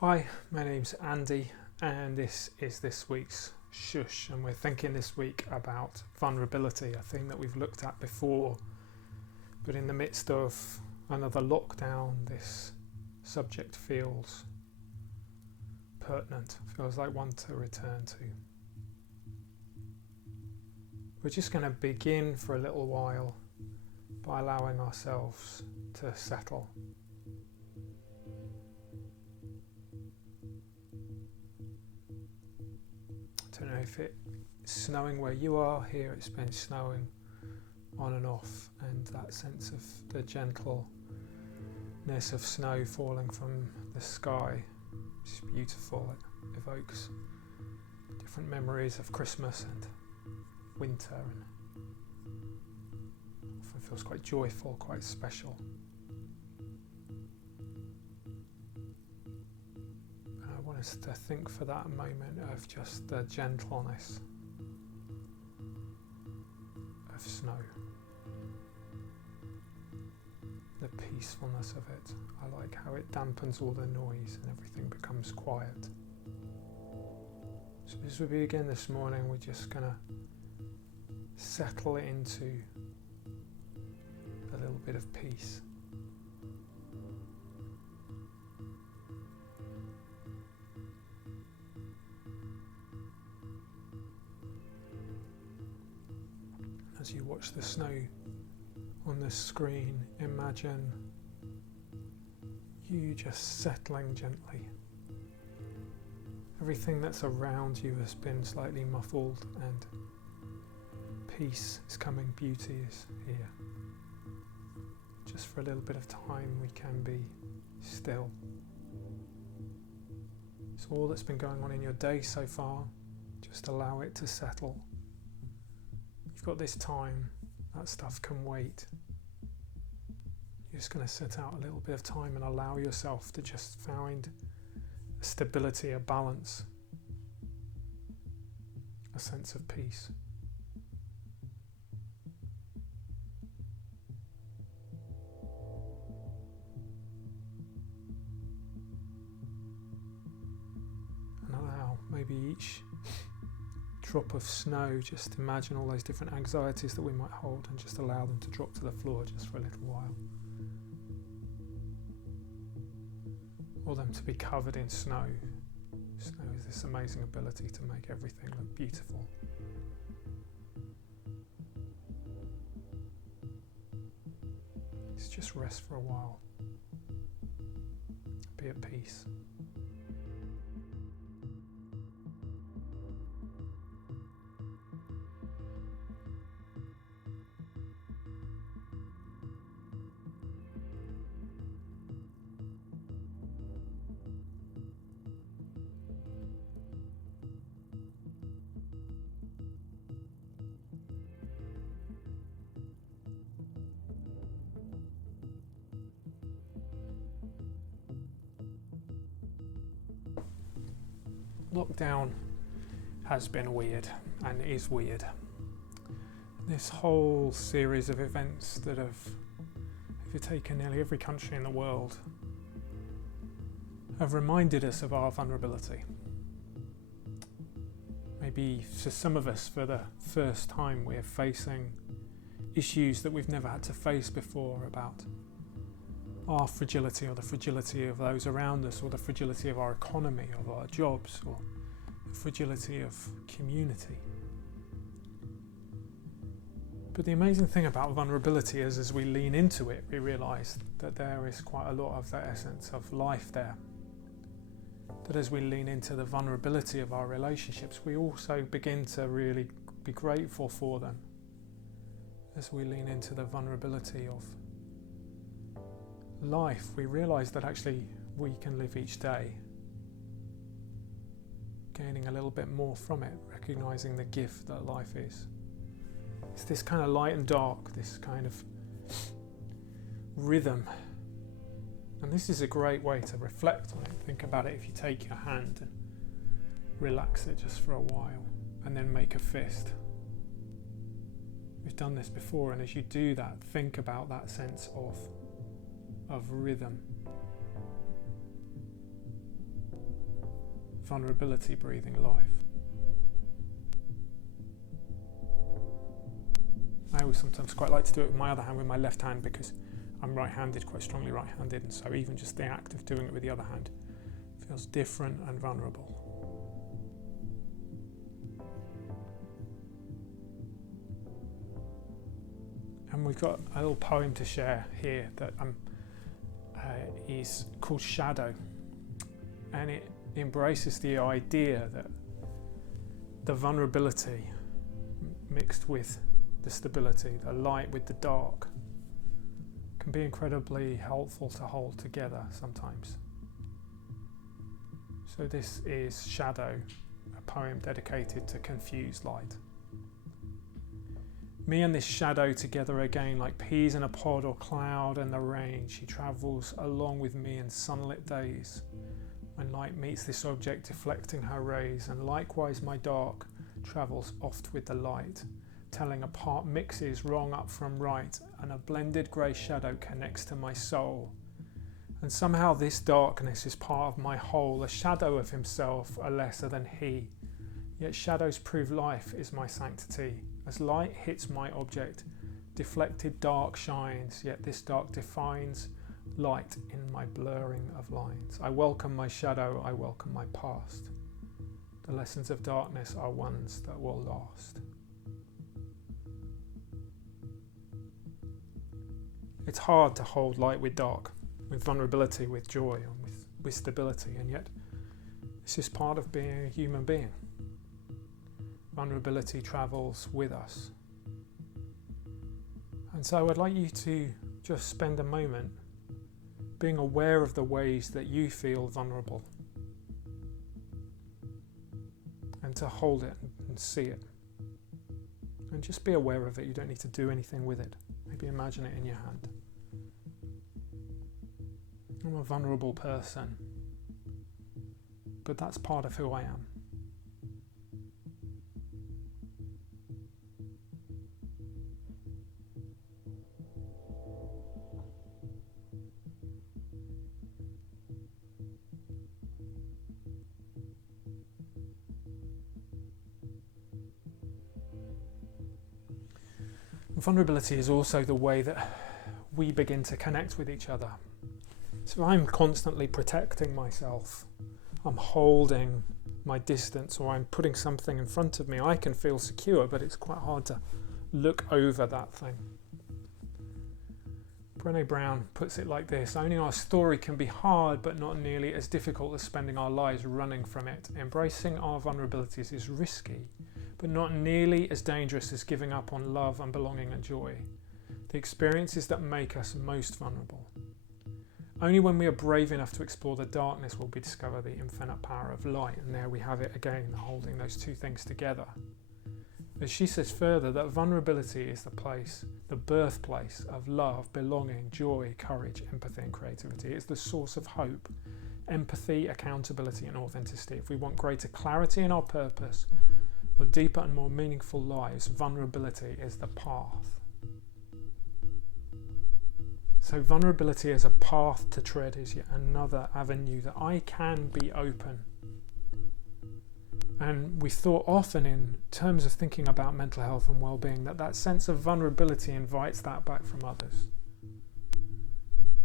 Hi, my name's Andy, and this is this week's Shhh, and we're thinking this week about vulnerability, a thing that we've looked at before, but in the midst of another lockdown, this subject feels pertinent, feels like one to return to. We're just going to begin for a little while by allowing ourselves to settle. I don't know if it's snowing where you are. Here it's been snowing on and off, and that sense of the gentleness of snow falling from the sky is beautiful. It evokes different memories of Christmas and winter, and often feels quite joyful, quite special. I want us to think for that moment of just the gentleness of snow, the peacefulness of it. I like how it dampens all the noise and everything becomes quiet. So as we begin this morning, we're just going to settle into a little bit of peace. As you watch the snow on the screen, imagine you just settling gently. Everything that's around you has been slightly muffled, and peace is coming, beauty is here. Just for a little bit of time we can be still. It's all that's been going on in your day so far. Just allow it to settle. You've got this time, that stuff can wait. You're just going to set out a little bit of time and allow yourself to just find a stability, a balance, a sense of peace. And allow maybe each drop of snow, just imagine all those different anxieties that we might hold and just allow them to drop to the floor just for a little while. Or them to be covered in snow. Snow has this amazing ability to make everything look beautiful. Let's just rest for a while. Be at peace. Lockdown has been weird and is weird. This whole series of events that have overtaken nearly every country in the world have reminded us of our vulnerability. Maybe for some of us, for the first time, we're facing issues that we've never had to face before about our fragility, or the fragility of those around us, or the fragility of our economy, of our jobs, or the fragility of community. But the amazing thing about vulnerability is, as we lean into it, we realise that there is quite a lot of the essence of life there. That as we lean into the vulnerability of our relationships, we also begin to really be grateful for them. As we lean into the vulnerability of life, we realise that actually we can live each day gaining a little bit more from it, recognising the gift that life is. It's this kind of light and dark, this kind of rhythm. And this is a great way to reflect on it. Think about it if you take your hand and relax it just for a while, and then make a fist. We've done this before, and as you do that, think about that sense of rhythm. vulnerability breathing life. I always sometimes quite like to do it with my other hand, with my left hand, because I'm right-handed, quite strongly right-handed, and so even just the act of doing it with the other hand feels different and vulnerable. And we've got a little poem to share here that is called Shadow, and it embraces the idea that the vulnerability mixed with the stability, the light with the dark, can be incredibly helpful to hold together sometimes. So this is Shadow, a poem dedicated to confused light. Me and this shadow together again, like peas in a pod or cloud in the rain. She travels along with me in sunlit days, when light meets this object deflecting her rays, and likewise my dark travels oft with the light, telling apart mixes wrong up from right, and a blended grey shadow connects to my soul. And somehow this darkness is part of my whole, a shadow of himself, a lesser than he. Yet shadows prove life is my sanctity. As light hits my object, deflected dark shines, yet this dark defines light in my blurring of lines. I welcome my shadow, I welcome my past. The lessons of darkness are ones that will last. It's hard to hold light with dark, with vulnerability, with joy, and with stability, and yet this is part of being a human being. Vulnerability travels with us. And so I'd like you to just spend a moment being aware of the ways that you feel vulnerable, and to hold it and see it. And just be aware of it. You don't need to do anything with it. Maybe imagine it in your hand. I'm a vulnerable person, but that's part of who I am. Vulnerability is also the way that we begin to connect with each other. So I'm constantly protecting myself, I'm holding my distance, or I'm putting something in front of me. I can feel secure, but it's quite hard to look over that thing. Brene Brown puts it like this: owning our story can be hard, but not nearly as difficult as spending our lives running from it. Embracing our vulnerabilities is risky, but not nearly as dangerous as giving up on love and belonging and joy, the experiences that make us most vulnerable. Only when we are brave enough to explore the darkness will we discover the infinite power of light. And there we have it again, holding those two things together. But she says further that vulnerability is the place, the birthplace of love, belonging, joy, courage, empathy and creativity. It's the source of hope, empathy, accountability and authenticity. If we want greater clarity in our purpose, or deeper and more meaningful lives, vulnerability is the path. So vulnerability as a path to tread is yet another avenue that I can be open. And we thought often in terms of thinking about mental health and well-being that sense of vulnerability invites that back from others.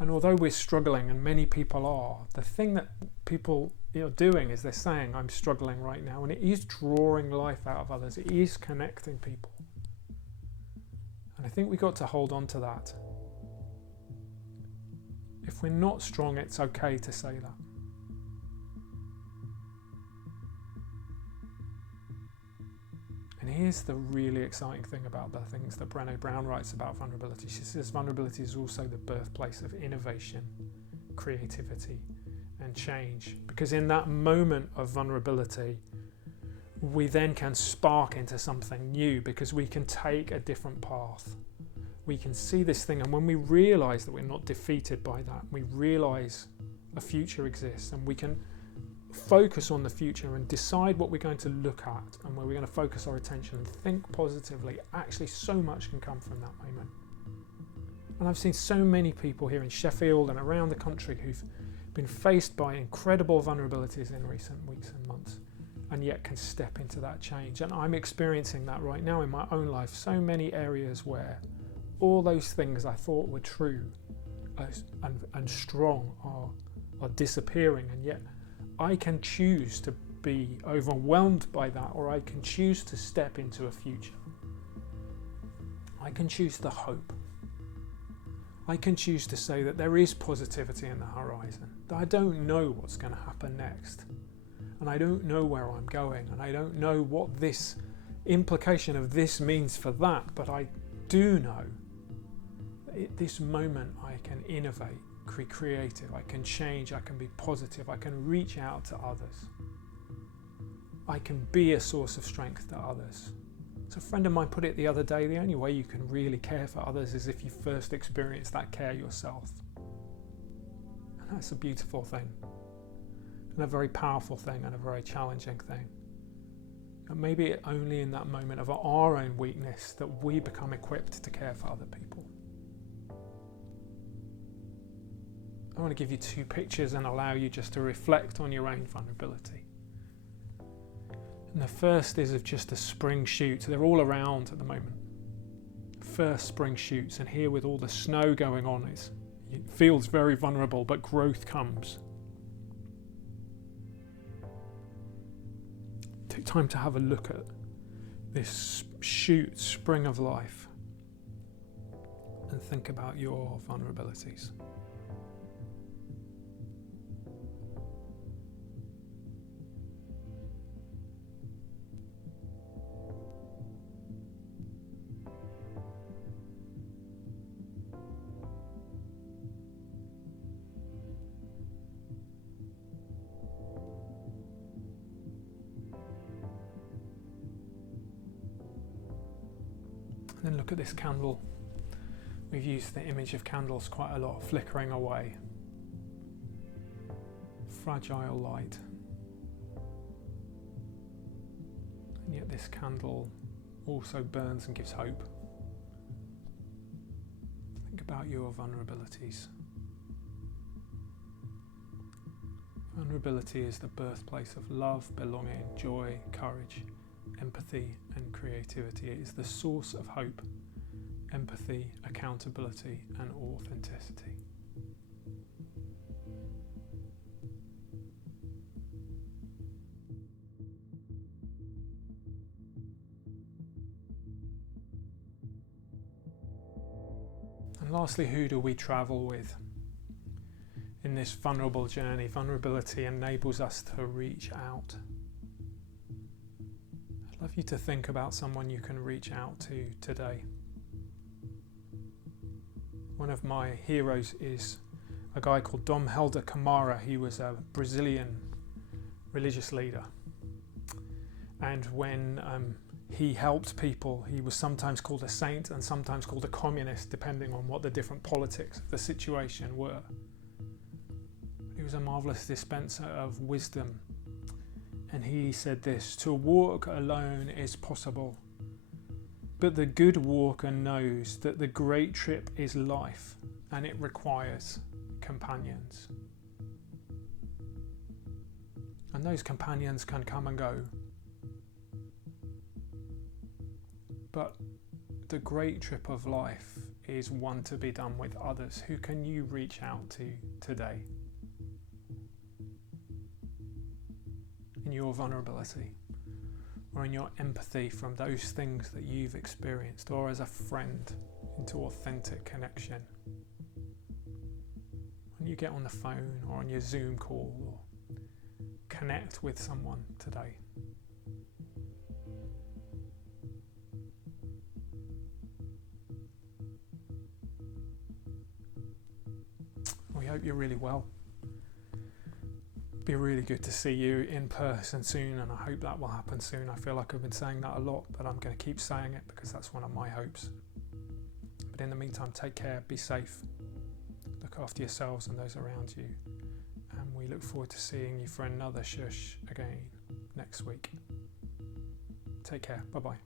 And although we're struggling, and many people are, the thing that people are doing is they're saying, I'm struggling right now, and it is drawing life out of others. It is connecting people. And I think we've got to hold on to that. If we're not strong, it's okay to say that. And here's the really exciting thing about the things that Brene Brown writes about vulnerability. She says vulnerability is also the birthplace of innovation, creativity, and change. Because in that moment of vulnerability, we then can spark into something new, because we can take a different path. We can see this thing, and when we realise that we're not defeated by that, we realise a future exists, and we can focus on the future and decide what we're going to look at and where we're going to focus our attention and think positively. Actually, so much can come from that moment. And I've seen so many people here in Sheffield and around the country who've been faced by incredible vulnerabilities in recent weeks and months, and yet can step into that change. And I'm experiencing that right now in my own life. So many areas where all those things I thought were true and strong are disappearing, and yet I can choose to be overwhelmed by that, or I can choose to step into a future. I can choose the hope. I can choose to say that there is positivity in the horizon, that I don't know what's going to happen next, and I don't know where I'm going, and I don't know what this implication of this means for that, but I do know that at this moment I can innovate, be creative, I can change, I can be positive, I can reach out to others. I can be a source of strength to others. So a friend of mine put it the other day, the only way you can really care for others is if you first experience that care yourself. And that's a beautiful thing, and a very powerful thing, and a very challenging thing. And maybe only in that moment of our own weakness that we become equipped to care for other people. I want to give you two pictures and allow you just to reflect on your own vulnerability. And the first is of just a spring shoot. They're all around at the moment. First spring shoots, and here with all the snow going on, it feels very vulnerable, but growth comes. Take time to have a look at this shoot, spring of life, and think about your vulnerabilities. And then look at this candle. We've used the image of candles quite a lot, flickering away. Fragile light. And yet this candle also burns and gives hope. Think about your vulnerabilities. Vulnerability is the birthplace of love, belonging, joy, courage, empathy and creativity. It is the source of hope, empathy, accountability and authenticity. And lastly, who do we travel with in this vulnerable journey? Vulnerability enables us to reach out. I'd love you to think about someone you can reach out to today. One of my heroes is a guy called Dom Helder Camara. He was a Brazilian religious leader. And when he helped people, he was sometimes called a saint and sometimes called a communist, depending on what the different politics of the situation were. He was a marvelous dispenser of wisdom. And he said this: to walk alone is possible, but the good walker knows that the great trip is life and it requires companions. And those companions can come and go. But the great trip of life is one to be done with others. Who can you reach out to today? In your vulnerability, or in your empathy from those things that you've experienced, or as a friend into authentic connection. When you get on the phone or on your Zoom call, or connect with someone today. We hope you're really well. Be really good to see you in person soon, and I hope that will happen soon. I feel like I've been saying that a lot, but I'm going to keep saying it because that's one of my hopes. But in the meantime, take care, be safe, look after yourselves and those around you, and we look forward to seeing you for another Shhh again next week. Take care, bye bye.